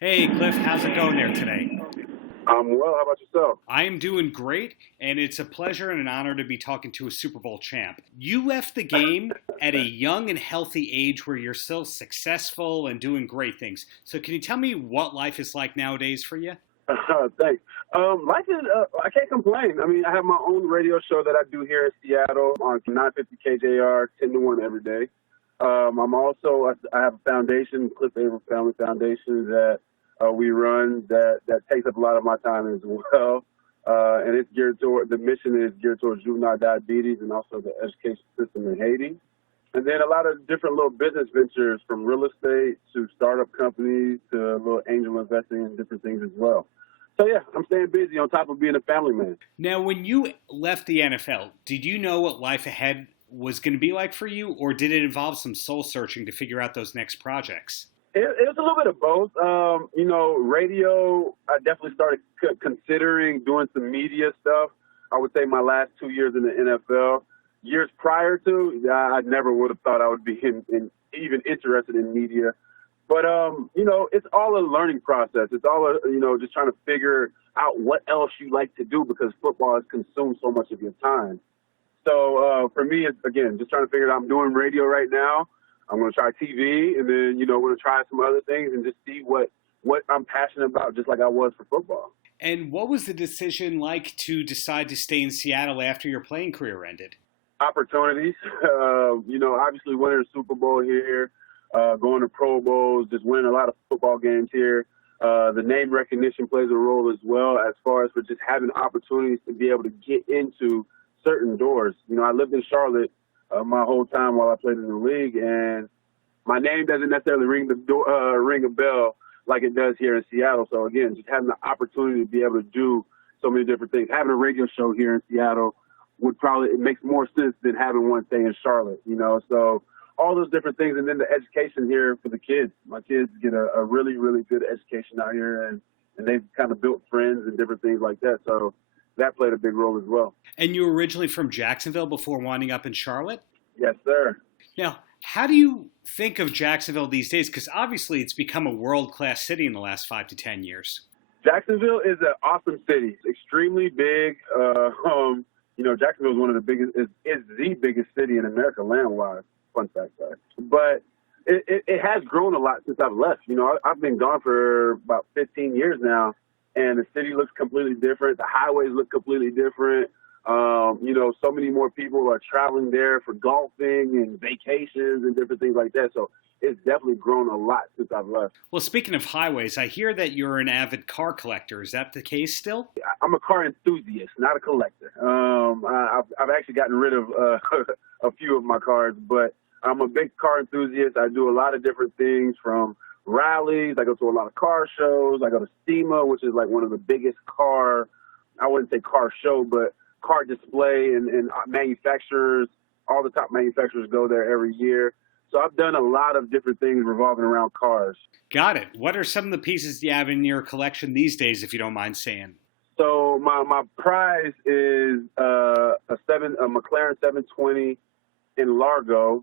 Hey, Cliff, how's it going there today? I'm well. How about yourself? I am doing great, and it's a pleasure and an honor to be talking to a Super Bowl champ. You left the game at a young and healthy age where you're still successful and doing great things. So, can you tell me what life is like nowadays for you? Thanks. Life is, I can't complain. I mean, I have my own radio show that I do here in Seattle on 950 KJR, 10 to 1 every day. I have a foundation, Cliff Avril Family Foundation, that we run that takes up a lot of my time as well. And it's geared toward, the mission is geared towards juvenile diabetes and also the education system in Haiti. And then a lot of different little business ventures from real estate to startup companies to a little angel investing and different things as well. So, yeah, I'm staying busy on top of being a family man. Now, when you left the NFL, did you know what life ahead was going to be like for you, or did it involve some soul searching to figure out those next projects? It was a little bit of both. Radio, I definitely started considering doing some media stuff. I would say my last 2 years in the NFL. Years prior to, I never would have thought I would be even interested in media. But, it's all a learning process. It's all, just trying to figure out what else you like to do because football has consumed so much of your time. So for me, it's, again, just trying to figure out I'm doing radio right now. I'm going to try TV and then, we're going to try some other things and just see what I'm passionate about, just like I was for football. And what was the decision like to decide to stay in Seattle after your playing career ended? Opportunities, obviously winning a Super Bowl here, going to Pro Bowls, just winning a lot of football games here. The name recognition plays a role as well as far as for just having opportunities to be able to get into certain doors. I lived in Charlotte my whole time while I played in the league, and my name doesn't necessarily ring a bell like it does here in Seattle. So, again, just having the opportunity to be able to do so many different things. Having a radio show here in Seattle it makes more sense than having one stay in Charlotte, So all those different things, and then the education here for the kids. My kids get a really, really good education out here, and they've kind of built friends and different things like that. So that played a big role as well. And you were originally from Jacksonville before winding up in Charlotte? Yes, sir. Now, how do you think of Jacksonville these days? Because obviously it's become a world-class city in the last 5 to 10 years. Jacksonville is an awesome city. It's extremely big. Jacksonville is one of the biggest, is the biggest city in America land-wise. Fun fact, sorry. But it has grown a lot since I've left. I've been gone for about 15 years now, and the city looks completely different. The highways look completely different. So many more people are traveling there for golfing and vacations and different things like that. So it's definitely grown a lot since I've left. Well, speaking of highways, I hear that you're an avid car collector. Is that the case still? I'm a car enthusiast, not a collector. I've actually gotten rid of a few of my cars, but I'm a big car enthusiast. I do a lot of different things from rallies. I go to a lot of car shows. I go to SEMA, which is like one of the biggest I wouldn't say car show, but car display and manufacturers. All the top manufacturers go there every year. So I've done a lot of different things revolving around cars. Got it. What are some of the pieces you have in your collection these days, if you don't mind saying? So my prize is a McLaren 720 in Largo,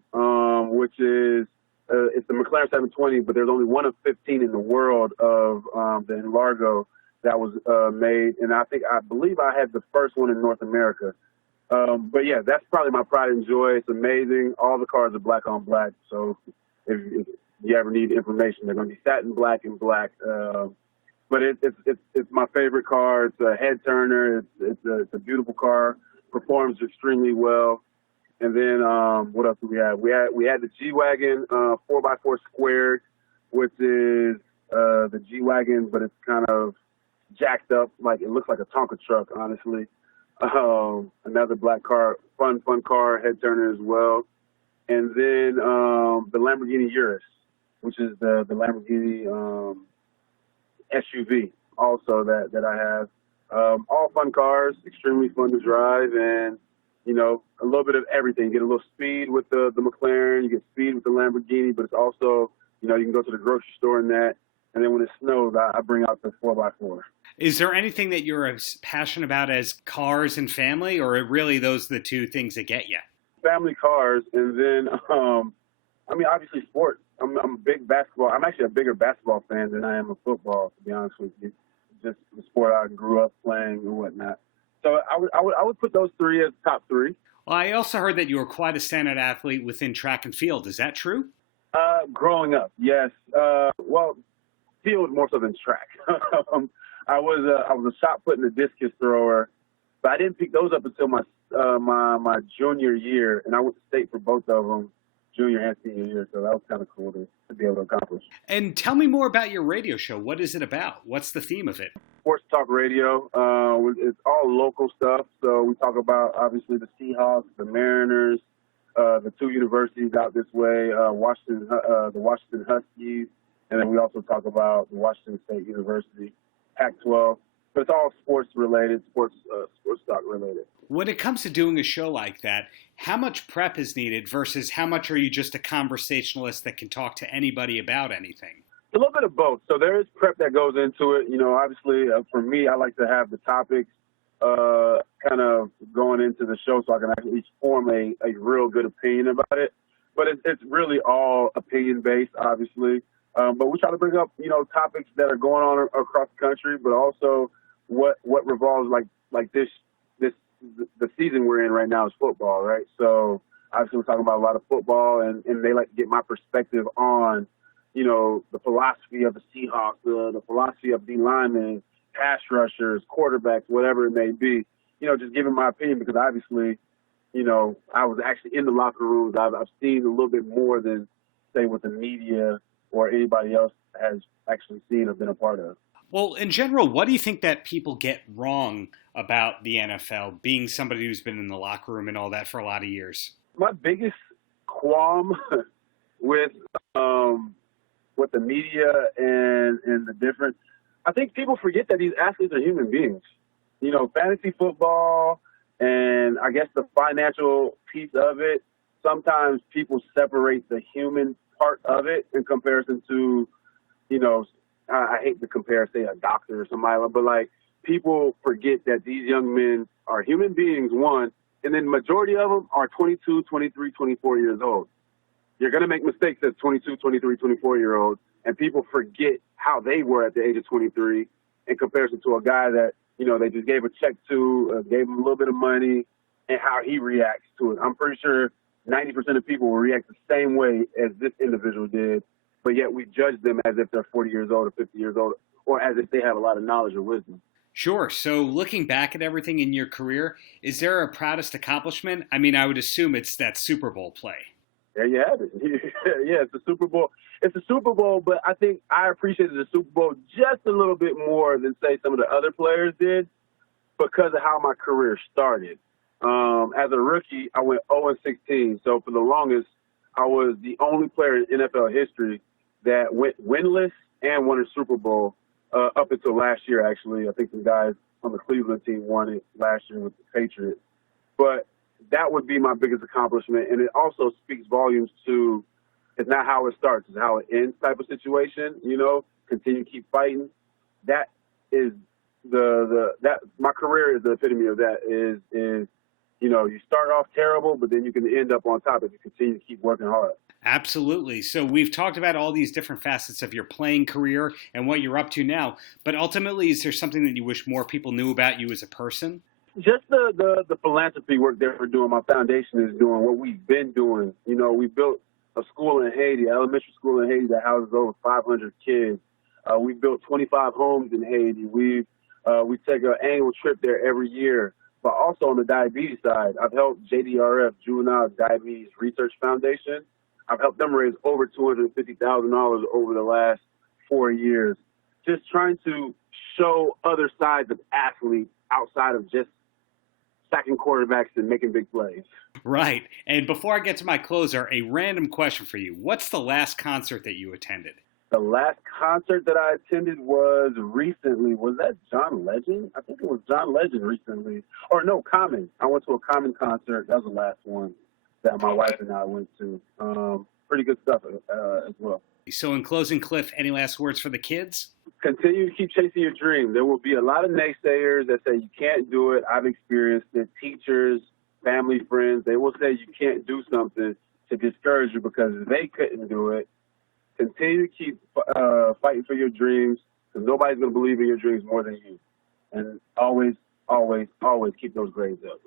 which is it's the McLaren 720, but there's only one of 15 in the world of the in Largo that was made, and I believe I had the first one in North America. But yeah, that's probably my pride and joy. It's amazing. All the cars are black on black, so if you ever need information, they're going to be satin black and black. But it's my favorite car. It's a head turner. It's a beautiful car. Performs extremely well. And then what else do we have? We had the G-Wagon 4x4 squared, which is the G-Wagon, but it's kind of jacked up, like it looks like a Tonka truck, honestly. Another black car, fun car, head turner as well. And then the Lamborghini Urus, which is the Lamborghini SUV also that I have. All fun cars, extremely fun to drive, and a little bit of everything. You get a little speed with the McLaren, you get speed with the Lamborghini, but it's also, you can go to the grocery store in that. And then when it snows, I bring out the 4x4. Is there anything that you're as passionate about as cars and family, or really those are the two things that get you? Family, cars, and then, obviously sports. I'm a big basketball. I'm actually a bigger basketball fan than I am of football, to be honest with you. Just the sport I grew up playing and whatnot. So I would put those three as top three. Well, I also heard that you were quite a standout athlete within track and field. Is that true? Growing up, yes. Well, field more so than track. I was a shot put and a discus thrower, but I didn't pick those up until my junior year, and I went to state for both of them, junior and senior year. So that was kind of cool to be able to accomplish. And tell me more about your radio show. What is it about? What's the theme of it? Sports talk radio. It's all local stuff. So we talk about obviously the Seahawks, the Mariners, the two universities out this way, the Washington Huskies, and then we also talk about the Washington State University, Pac-12. But it's all sports related, sports talk related. When it comes to doing a show like that, how much prep is needed versus how much are you just a conversationalist that can talk to anybody about anything? A little bit of both. So there is prep that goes into it. You know, obviously for me, I like to have the topics kind of going into the show so I can actually form a real good opinion about it. But it's really all opinion based, obviously. But we try to bring up, you know, topics that are going on across the country, but also what revolves like the season we're in right now is football, right? So obviously we're talking about a lot of football, and they like to get my perspective on, you know, the philosophy of the Seahawks, the philosophy of D linemen, pass rushers, quarterbacks, whatever it may be. You know, just giving my opinion because obviously, you know, I was actually in the locker rooms. I've seen a little bit more than, say, what the media or anybody else has actually seen or been a part of. Well, in general, what do you think that people get wrong about the NFL, being somebody who's been in the locker room and all that for a lot of years? My biggest qualm with the media and the difference, I think people forget that these athletes are human beings. You know, fantasy football and I guess the financial piece of it, sometimes people separate the human part of it in comparison to, you know, I hate to compare, say, a doctor or somebody, but like people forget that these young men are human beings, one, and then the majority of them are 22, 23, 24 years old. You're going to make mistakes as 22, 23, 24-year-olds, and people forget how they were at the age of 23 in comparison to a guy that, you know, they just gave a check to, gave him a little bit of money, and how he reacts to it. I'm pretty sure 90% of people will react the same way as this individual did, but yet we judge them as if they're 40 years old or 50 years old, or as if they have a lot of knowledge or wisdom. Sure. So looking back at everything in your career, is there a proudest accomplishment? I mean, I would assume it's that Super Bowl play. There you have it. Yeah, it's a Super Bowl. It's a Super Bowl, but I think I appreciated the Super Bowl just a little bit more than, say, some of the other players did because of how my career started. As a rookie, I went 0-16. So for the longest, I was the only player in NFL history that went winless and won a Super Bowl up until last year, actually. I think some guys on the Cleveland team won it last year with the Patriots. But that would be my biggest accomplishment. And it also speaks volumes to it's not how it starts, it's how it ends type of situation, you know, continue to keep fighting. That is that my career is the epitome of that is, you know, you start off terrible, but then you can end up on top if you continue to keep working hard. Absolutely. So we've talked about all these different facets of your playing career and what you're up to now, but ultimately, is there something that you wish more people knew about you as a person? Just the philanthropy work that we're doing, my foundation is doing, what we've been doing. You know, we built a school in Haiti, elementary school in Haiti that houses over 500 kids. We built 25 homes in Haiti. We take an annual trip there every year. But also on the diabetes side, I've helped JDRF, Juvenile Diabetes Research Foundation. I've helped them raise over $250,000 over the last 4 years. Just trying to show other sides of athletes outside of just sacking quarterbacks and making big plays. Right. And before I get to my closer, a random question for you. What's the last concert that you attended? The last concert that I attended was recently. Was that John Legend? I think it was John Legend recently. Or no, Common. I went to a Common concert. That was the last one that my wife and I went to. Pretty good stuff as well. So in closing, Cliff, any last words for the kids? Continue to keep chasing your dream. There will be a lot of naysayers that say you can't do it. I've experienced it. Teachers, family, friends, they will say you can't do something to discourage you because they couldn't do it. continue to keep fighting for your dreams, because nobody's going to believe in your dreams more than you. And always, always, always keep those grades up.